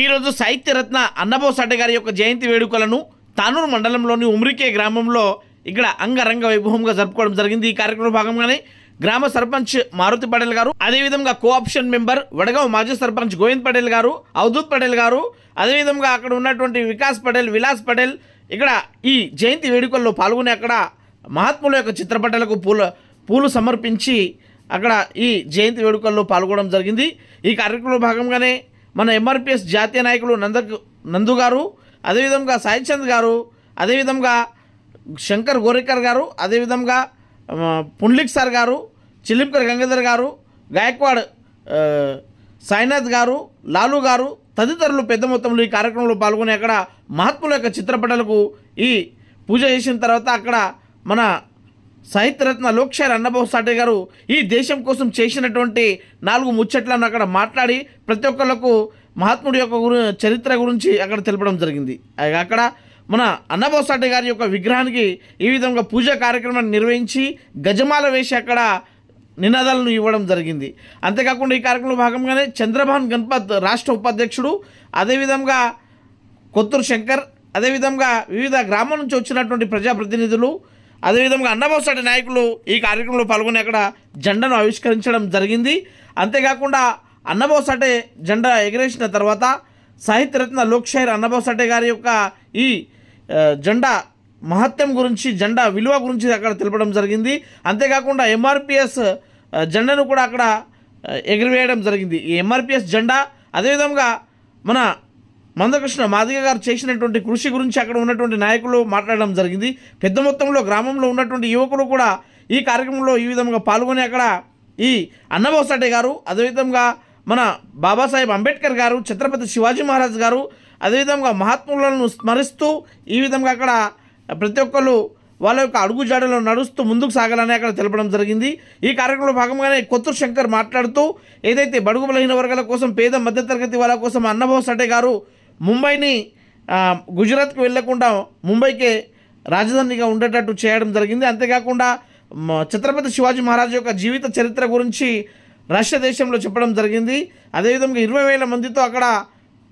ఈరోజు సాహిత్యరత్న అన్నబోస్ సాటే గారి యొక్క జయంతి వేడుకలను తానూరు మండలంలోని ఉమ్రికే గ్రామంలో ఇక్కడ అంగరంగ వైభవంగా జరుపుకోవడం జరిగింది। ఈ కార్యక్రమంలో భాగంగానే గ్రామ సర్పంచ్ మారుతి పటేల్ గారు, అదేవిధంగా కోఆప్షన్ మెంబర్ వడగావ్ మాజీ సర్పంచ్ గోవింద్ పటేల్ గారు, అవధూత్ పటేల్ గారు, అదేవిధంగా అక్కడ ఉన్నటువంటి వికాస్ పటేల్, విలాస్ పటేల్ ఇక్కడ ఈ జయంతి వేడుకల్లో పాల్గొని అక్కడ మహాత్ముల యొక్క చిత్రపటాలకు పూలు సమర్పించి అక్కడ ఈ జయంతి వేడుకల్లో పాల్గొనడం జరిగింది। ఈ కార్యక్రమంలో భాగంగానే మన ఎంఆర్పిఎస్ జాతీయ నాయకులు నందు గారు, అదేవిధంగా సాయి చంద్ గారు, అదేవిధంగా శంకర్ గోరేకర్ గారు, అదేవిధంగా పుండ్లిక్ సార్ గారు, చిలింకర్ గంగాధర్ గారు, గాయక్వాడ్ సాయినాథ్ గారు, లాలు గారు తదితరులు పెద్ద మొత్తంలో ఈ కార్యక్రమంలో పాల్గొని అక్కడ మహాత్ముల యొక్క చిత్రపటాలకు ఈ పూజ చేసిన తర్వాత అక్కడ మన సాహిత్యరత్న లోక్షార్ అన్నబోస్ సాటే గారు ఈ దేశం కోసం చేసినటువంటి 4 ముచ్చట్లను అక్కడ మాట్లాడి ప్రతి ఒక్కళ్ళకు మహాత్ముడి యొక్క చరిత్ర గురించి అక్కడ తెలపడం జరిగింది। అక్కడ మన అన్నబోస్ సాటే గారి యొక్క విగ్రహానికి ఈ విధంగా పూజా కార్యక్రమాన్ని నిర్వహించి గజమాల వేసి అక్కడ నినాదాలను ఇవ్వడం జరిగింది। అంతేకాకుండా ఈ కార్యక్రమంలో భాగంగానే చంద్రభాన్ గణపత్ రాష్ట్ర ఉపాధ్యక్షుడు, అదేవిధంగా కొత్తూరు శంకర్, అదేవిధంగా వివిధ గ్రామాల నుంచి వచ్చినటువంటి ప్రజాప్రతినిధులు, అదేవిధంగా అన్నబోస్ సాటే నాయకులు ఈ కార్యక్రమంలో పాల్గొని అక్కడ జెండాను ఆవిష్కరించడం జరిగింది। అంతేకాకుండా అన్నబోస్ సాటే జెండా ఎగరేసిన తర్వాత సాహిత్యరత్న లోక్షార్ అన్నబోస్ సాటే గారి యొక్క ఈ జెండా మహత్యం గురించి, జెండా విలువ గురించి అక్కడ తెలపడం జరిగింది। అంతేకాకుండా ఎంఆర్పిఎస్ జెండాను కూడా అక్కడ ఎగిరివేయడం జరిగింది। ఈ ఎంఆర్పిఎస్ జెండా అదేవిధంగా మన మందకృష్ణ మాదిగ గారు చేసినటువంటి కృషి గురించి అక్కడ ఉన్నటువంటి నాయకులు మాట్లాడడం జరిగింది। పెద్ద మొత్తంలో గ్రామంలో ఉన్నటువంటి యువకులు కూడా ఈ కార్యక్రమంలో ఈ విధంగా పాల్గొని అక్కడ ఈ అన్నబోస్ సాటే గారు, అదేవిధంగా మన బాబాసాహెబ్ అంబేద్కర్ గారు, ఛత్రపతి శివాజీ మహారాజ్ గారు, అదేవిధంగా మహాత్ములను స్మరిస్తూ ఈ విధంగా అక్కడ ప్రతి ఒక్కరు వాళ్ళ యొక్క అడుగుజాడలో నడుస్తూ ముందుకు సాగాలని అక్కడ తెలపడం జరిగింది। ఈ కార్యక్రమంలో భాగంగానే కొత్తూరు శంకర్ మాట్లాడుతూ ఏదైతే బడుగు బలహీన వర్గాల కోసం, పేద మధ్యతరగతి వాళ్ళ కోసం అన్నబోస్ సాటే గారు ముంబైని గుజరాత్కి వెళ్లకుండా ముంబైకే రాజధానిగా ఉండేటట్టు చేయడం జరిగింది। అంతేకాకుండా ఛత్రపతి శివాజీ మహారాజ్ యొక్క జీవిత చరిత్ర గురించి రష్యా దేశంలో చెప్పడం జరిగింది। అదేవిధంగా 20,000 మందితో అక్కడ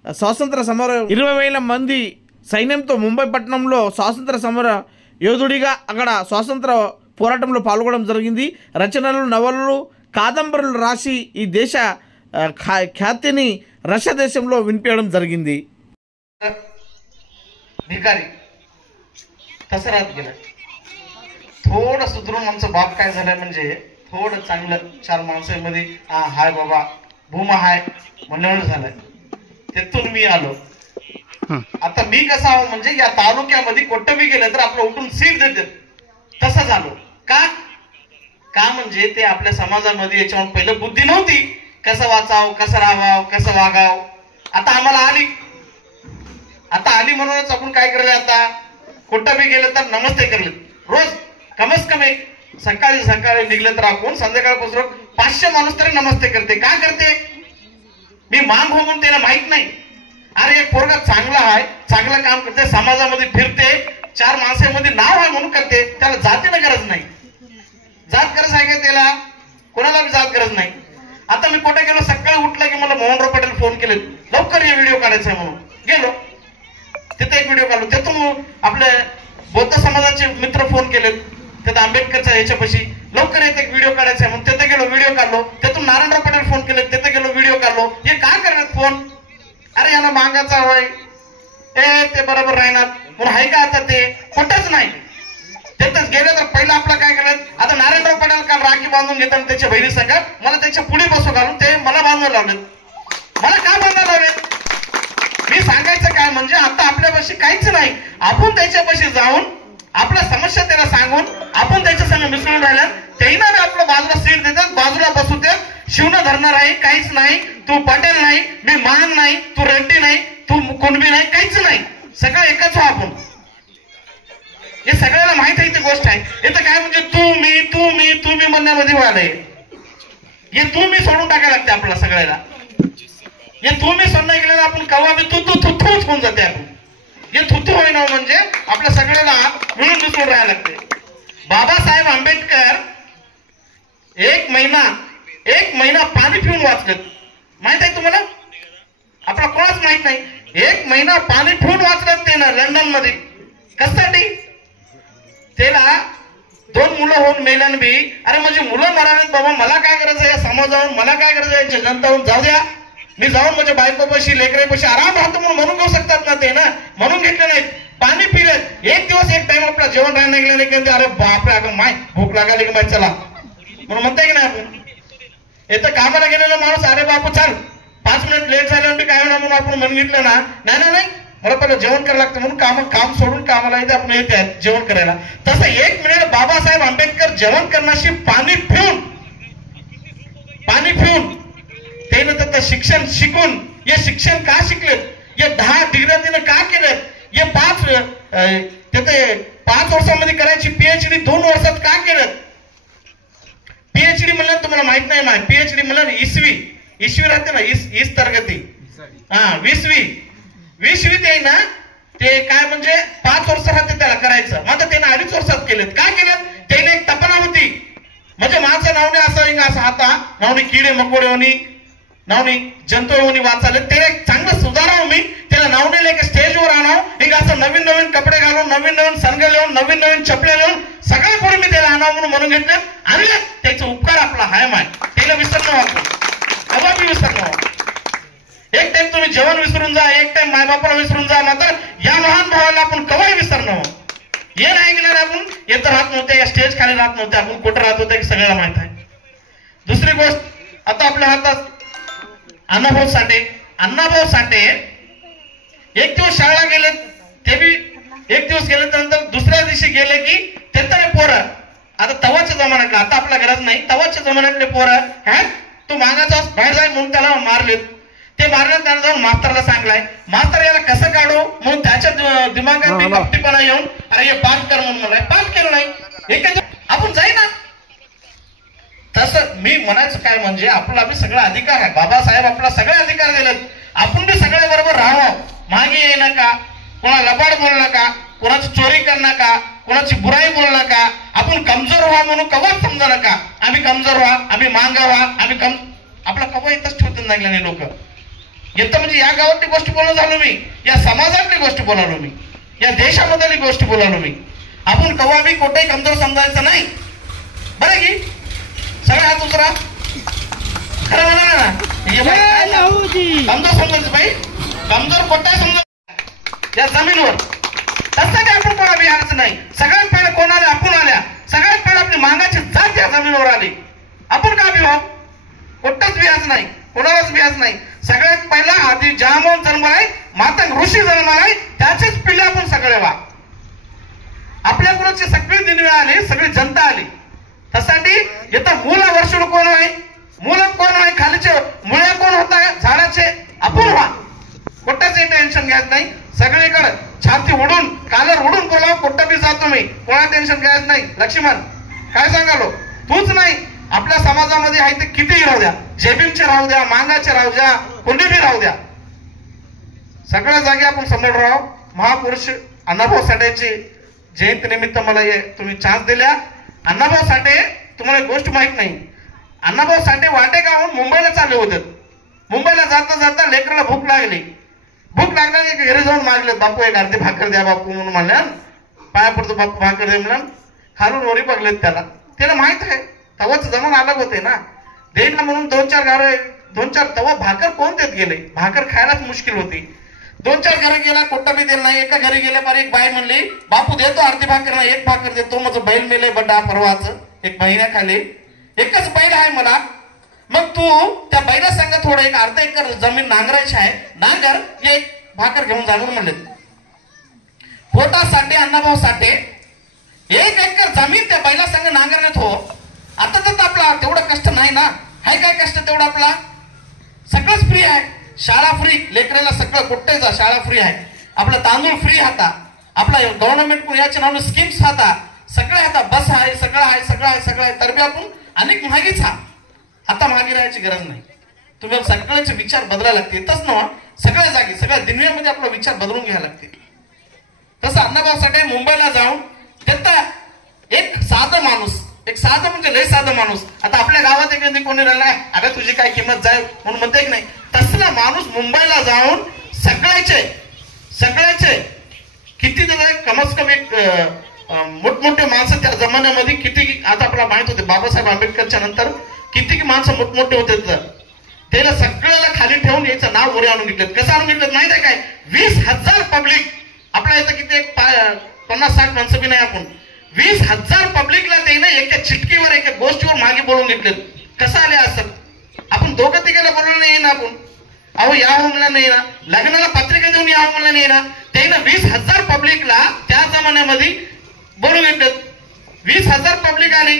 స్వాతంత్ర సమర 20,000 మంది సైన్యంతో ముంబై పట్టణంలో స్వాతంత్ర సమర యోధుడిగా అక్కడ స్వాతంత్ర పోరాటంలో పాల్గొనడం జరిగింది। రచనలు, నవలలు, కాదంబరులు రాసి ఈ దేశ ఖ్యాతిని రష్యా దేశంలో వినిపించడం జరిగింది। भिकारी तसं राहत गेलं। थोडं सुधरून आमचं बाप काय झालं म्हणजे थोडं चांगलं 4 माणसांमध्ये हाय बाबा भूमा हाय म्हणणं झालंय। तिथून मी आलो। आता मी कसा आहो म्हणजे या तालुक्यामध्ये कुठं बी गेलं तर आपलं उठून सीट देते तसं झालो। का म्हणजे ते आपल्या समाजामध्ये याच्यावर पहिलं बुद्धी नव्हती, कसं वाचावं, कसं राहावं, कसं वागावं। आता आम्हाला आली म्हणूनच आपण काय करले, आता कुठं बी गेलं तर नमस्ते करले। रोज कमस कम एक सकाळी निघलं तर आपण संध्याकाळपासून 500 माणूस तरी नमस्ते करते। का करते? मी मांग हो म्हणून त्याला माहित नाही। अरे एक पोरगा चांगला आहे, चांगलं काम करते, समाजामध्ये फिरते, 4 माणसांमध्ये नाव आहे म्हणून करते, त्याला जातीनं गरज नाही। जात गरज आहे का त्याला? कोणाला बी जात गरज नाही। आता मी कुठे गेलो, सकाळी उठलं की मला मोहनराव पटेल फोन केले, लवकर ये व्हिडिओ काढायचा म्हणून गेलो। तिथे एक व्हिडिओ काढलो। तिथून आपले बौद्ध समाजाचे मित्र फोन केले, तिथे आंबेडकरच्या याच्यापाशी लवकर येते एक व्हिडिओ काढायचा म्हणून तिथे गेलो, व्हिडिओ काढलो। तिथून नारायणराव पटेल फोन केले, तिथे गेलो, व्हिडिओ काढलो। हे काय करणार फोन? अरे यांना मागायचा होय, ते बरोबर राहणार म्हणून आहे का? आता ते कुठंच नाही। तिथंच गेलं तर पहिलं आपलं काय केलं, आता नारायणराव पटेल काल राखी बांधून घेतात त्याच्या बहिणी सगळं, मला त्याच्या पुढे बसू घालून ते मला बांधायला लावलेत। मला का बांधायला लावलेत? मी सांगायचं काय म्हणजे आता आपल्यापाशी काहीच नाही, आपण त्याच्यापाशी जाऊन आपल्या समस्या त्याला सांगून आपण त्याच्या संग मिसळून राहिल्या, त्याईना आपलं बाजूला सीट देतात, बाजूला बसू देत, शिवणं धरणार आहे, काहीच नाही। तू पटेल नाही, मी मान नाही, तू रेड्डी नाही, तू कुणबी नाही, काहीच नाही, सगळं एकच हो आपण। हे सगळ्याला माहित आहे ती गोष्ट आहे। इथं काय म्हणजे तू मी म्हणण्यामध्ये व्हायलंय। हे तू मी सोडून टाकायला लागते आपल्याला सगळ्याला। हे तू मी सोडणं गेल्याला आपण कवा बी तू होऊन जाते आपण। हे थुतू होईना म्हणजे आपल्या सगळ्याला मिळून मिसळून राहायला लागते। बाबासाहेब आंबेडकर एक महिना पाणी पिऊन वाचलेत, माहित आहे तुम्हाला? आपला कोणाच माहित नाही. 1 महिना पाणी ठेवून वाचलं ते ना लंडन मध्ये. कशासाठी? त्याला 2 मुलं होऊन मेल्यान बी अरे माझी मुलं मरावीत बाबा, मला काय गरज आहे समाजाहून, मला काय गरज आहे जनताहून, जाऊ द्या मी जाऊन माझ्या बायकोपाशी लेकरेपाशी आराम राहतो म्हणून घेऊ शकतात ना ते ना, म्हणून घेतले नाहीत. पाणी पिलेत. एक दिवस एक टाइम आपला जेवण राहायला गेलं नाही, अरे बापरे अगं माय भूक लागाली की माय चला म्हणून म्हणताय की नाही आपण. इथं कामाला गेलेला माणूस अरे बापू चाल 5 मिनिट लेट झाल्यानंतर काय होणार म्हणून आपण म्हणून घेतलं ना, नाही नाही मला पहिलं जेवण करायला लागतं म्हणून काम सोडून कामाला इथे आपण येते जेवण करायला. तसं 1 मिनिट बाबासाहेब आंबेडकर जेवण करण्याशी पाणी पिऊन त्याने तर शिक्षण शिकून, हे शिक्षण का शिकलेत, हे 10 डिग्री तिने का केलेत, हे 5 वर्षामध्ये करायची पीएचडी 2 वर्षात का केलं. पीएचडी म्हणलं तुम्हाला माहित नाही माय, पीएचडी म्हणलं इसवी राहते ना, इस तरगती, हा 20वी ते ना ते काय म्हणजे 5 वर्ष राहते त्याला करायचं. मात्र त्याने 2.5 वर्षात केलेत. काय केलं त्याने? एक तपना होती म्हणजे माझं नावने असं आता नावने किडे मकोडे होणी, नावने जंतू होणी वाचाले. त्याला एक चांगलं सुधारावं मी, त्याला नावने एक स्टेजवर आणावं, एक असं नवीन कपडे घालून, नवीन संघ लिहून, नवीन चपले लिहून सगळं पुढे मी त्याला आणावं म्हणून घेतलं. आणलं. त्याचा उपकार आपला हाय माय, त्याला विसरणं वाटलं, कवा बी विसरणं. एक टाइम तुम्ही जेवण विसरून जा, एक टाइम मायबापाला विसरून जा, मात्र या महान भावाला आपण कवाही विसरणं. हे नाही गेलं आपण येतं राहत नव्हते, या स्टेज खाली राहत नव्हते, आपण कुठं राहत होते सगळ्याला माहित आहे. दुसरी गोष्ट आता आपल्या हातात अण्णाभाऊ साठे एक दिवस शाळेला गेले, ते बी एक दिवस गेले नंतर दुसऱ्या दिवशी गेले की ते तर पोरं आता तवाच्या जमान्यातले, आता आपल्या घरात नाही, तवाच्या जमान्यातले पोरं ह्या तू मागाचा बाहेर जाय म्हणून त्याला मारलेत. ते मारण्यात त्याला जाऊन मास्तरला सांगलाय, मास्तर याला कसं काढू म्हणून त्याच्या दिमागात कपटीपणा येऊन अरे हे पाठ कर म्हणून मला पाठ केलं नाही, आपण जाई ना. तसं मी म्हणायचं काय म्हणजे आपला बी सगळा अधिकार आहे, बाबासाहेब आपला सगळे अधिकार दिलेत, आपण बी सगळ्या बरोबर राहावं. मागे येऊ नका, कोणा लबाड बोलू नका, कोणाची चोरी करू नका, कोणाची बुराई बोलू नका. आपण कमजोर व्हा म्हणून कवाच समजा नका, आम्ही कमजोर व्हा, आम्ही मांगा व्हा, आम्ही आपला कवा इथंच ठेवून लागले लोक. येतं म्हणजे या गावातली गोष्ट बोललो झालो मी, या समाजातली गोष्ट बोलालो मी, या देशामधली गोष्ट बोलालो मी. आपण कवा बी कोठेही कमजोर समजायचं नाही बरं की. सगळं हात उचरा, खरं म्हणा ना, कमजोर समजायचं बाई, कमजोर कोठे समजा या जमीनवर. तसं काय आपण कोणा बिहारचं नाही. सगळ्यात पहिलं कोण आले? आपण आल्या. सगळ्यात पहिलं आपली मागाची जात या जमीनवर आली. आपण का बिहाव? कोणताच बिहाच नाही, कोणालाच बिहाच नाही. सगळ्यात पहिला आधी जामोन जन्मलाय, माता ऋषी जन्मलाय, त्याचेच पिल्ले आपण सगळे व्हा. आपल्या कोणाची सगळी दिनवे आली, सगळी जनता आली. त्यासाठी येतं मूल वर्षण कोण आहे? मूल कोण आहे? खालीचे मुळ्या कोण होता झाडाचे? आपण व्हा. कुठंच टेन्शन घ्यायचं नाही. सगळीकडे छाती उडून कालर उडून बोलाव, कुठं बी जातो मी, कोणा टेन्शन घ्यायचं नाही. लक्ष्मण काय सांगालो, तूच नाही आपल्या समाजामध्ये आहे ते कितीही राहू द्या, जेबींचे राहू द्या, मांगाचे राहू द्या, कोणी बी राहू द्या, सगळ्या जागी आपण समोर राहू. महापुरुष अण्णाभाऊ साठेची जयंती निमित्त मला तुम्ही चान्स दिल्या. अण्णाभाऊ साठे तुम्हाला गोष्ट माहित नाही, अण्णाभाऊ साठे वाटेगावहून मुंबईला चालले होते. मुंबईला जाता जाता लेकराला भूक लागली. भूक लागल्याने घरी जाऊन मागले, बापू एक अर्धी भाकर द्या बापू म्हणून म्हणल्या. पाया पडतो बापू भाकर दे म्हणून, खालून वरी बघलेत त्याला. त्याला माहित आहे तवाच जमून अलग होते ना, देईल ना म्हणून 2-4 घरे 2-4 तवा भाकर कोण देत गेले, भाकर खायलाच मुश्किल होती. 2-4 घरी गेला, कोट्टा बी दिला नाही. एका घरी गेल्या पर एक बाई म्हणली, बापू देतो अर्धी भाकर नाही, एक भाकर देतो, माझं बैल मेले बड्डा परवाच 1 महिन्याखाली, एकच बैल आहे मला, मग तू त्या बैला सांगा थोडं 1 अर्धा एकर जमीन नांगरायची आहे, नांगर एक भाकर घेऊन जाणून म्हणले. पोटासाठी अण्णाभाऊ साठे 1 एकर जमीन त्या बैला संग नांगरण्यात हो. आता तर आपला तेवढं कष्ट नाही ना, हाय काय कष्ट तेवढं, आपला सगळंच फ्री आहे. शाळा फ्री, लेकराला सगळं कुठे जा शाळा फ्री आहे. आपला तांदूळ फ्री हाता, आपला गव्हर्नमेंट कोण याच्या नावाने स्कीम्स हाता, सगळे हाता, बस आहे, सगळं आहे, सगळं आहे, सगळं आहे. तर बी आपण अनेक महागीच हा. आता महागी राहायची गरज नाही. तुम्ही सगळ्याचे विचार बदलायला लागते. येतच ना सगळ्या जागी, सगळ्या दुनियामध्ये आपला विचार बदलून घ्यायला लागते. तसं अण्णाभाऊ साठे मुंबईला जाऊन तिथं एक साधा माणूस, एक साधं म्हणजे लय साधं माणूस. आता आपल्या गावात एखादी कोणी राहिला, अगं तुझी काय किंमत जाय म्हणून म्हणते की नाही, तसला माणूस मुंबईला जाऊन सगळ्याचे किती कमस कमी मोठमोठे माणसं त्या जमान्यामध्ये किती, आता आपल्याला माहित होते बाबासाहेब आंबेडकरच्या नंतर किती माणसं मोठमोठे होते, त्याला सगळ्याला खाली ठेवून याचं नाव वर आणून घेतलं. कसं आणून घेतलं माहित आहे काय? 20,000 पब्लिक, आपल्या इथं किती 50-60 माणसं बी नाही, आपण 20,000 पब्लिकला त्याने एका चिटकीवर एका गोष्टीवर मागे बोलून घेतले. कसं आले असं? आपण दोघं तिघाला बोलवलं नाही ना, आपण अहो या म्हणलं नाही ना, लग्नाला पत्रिका देऊन या म्हणलं नाही ना, त्यानं 20,000 पब्लिकला त्या जमान्यामध्ये बोलून घेतलं. 20,000 पब्लिक आली.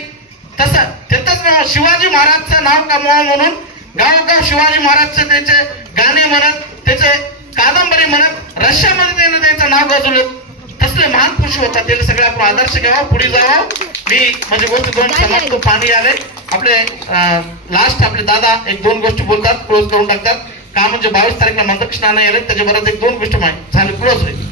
तसं तिथंच शिवाजी महाराजचं नाव कमवा म्हणून गावोगाव शिवाजी महाराजचं त्याचे गाणे म्हणत, त्याचे कादंबरी म्हणत रशियामध्ये त्यानं त्याचं नाव गाजवलं. तसले महान पुरुष होता, त्याला सगळं आपण आदर्श घ्यावा, पुढे जावा. मी म्हणजे गोष्ट दोन समाप्त पाणी आले आपले लास्ट आपले दादा एक दोन गोष्टी बोलतात, क्लोज करून टाकतात. का म्हणजे 22 तारखेला मंत्रस्नान आले, त्याच्याबरोबर एक दोन गोष्ट माहिती झाली, क्लोज होईल.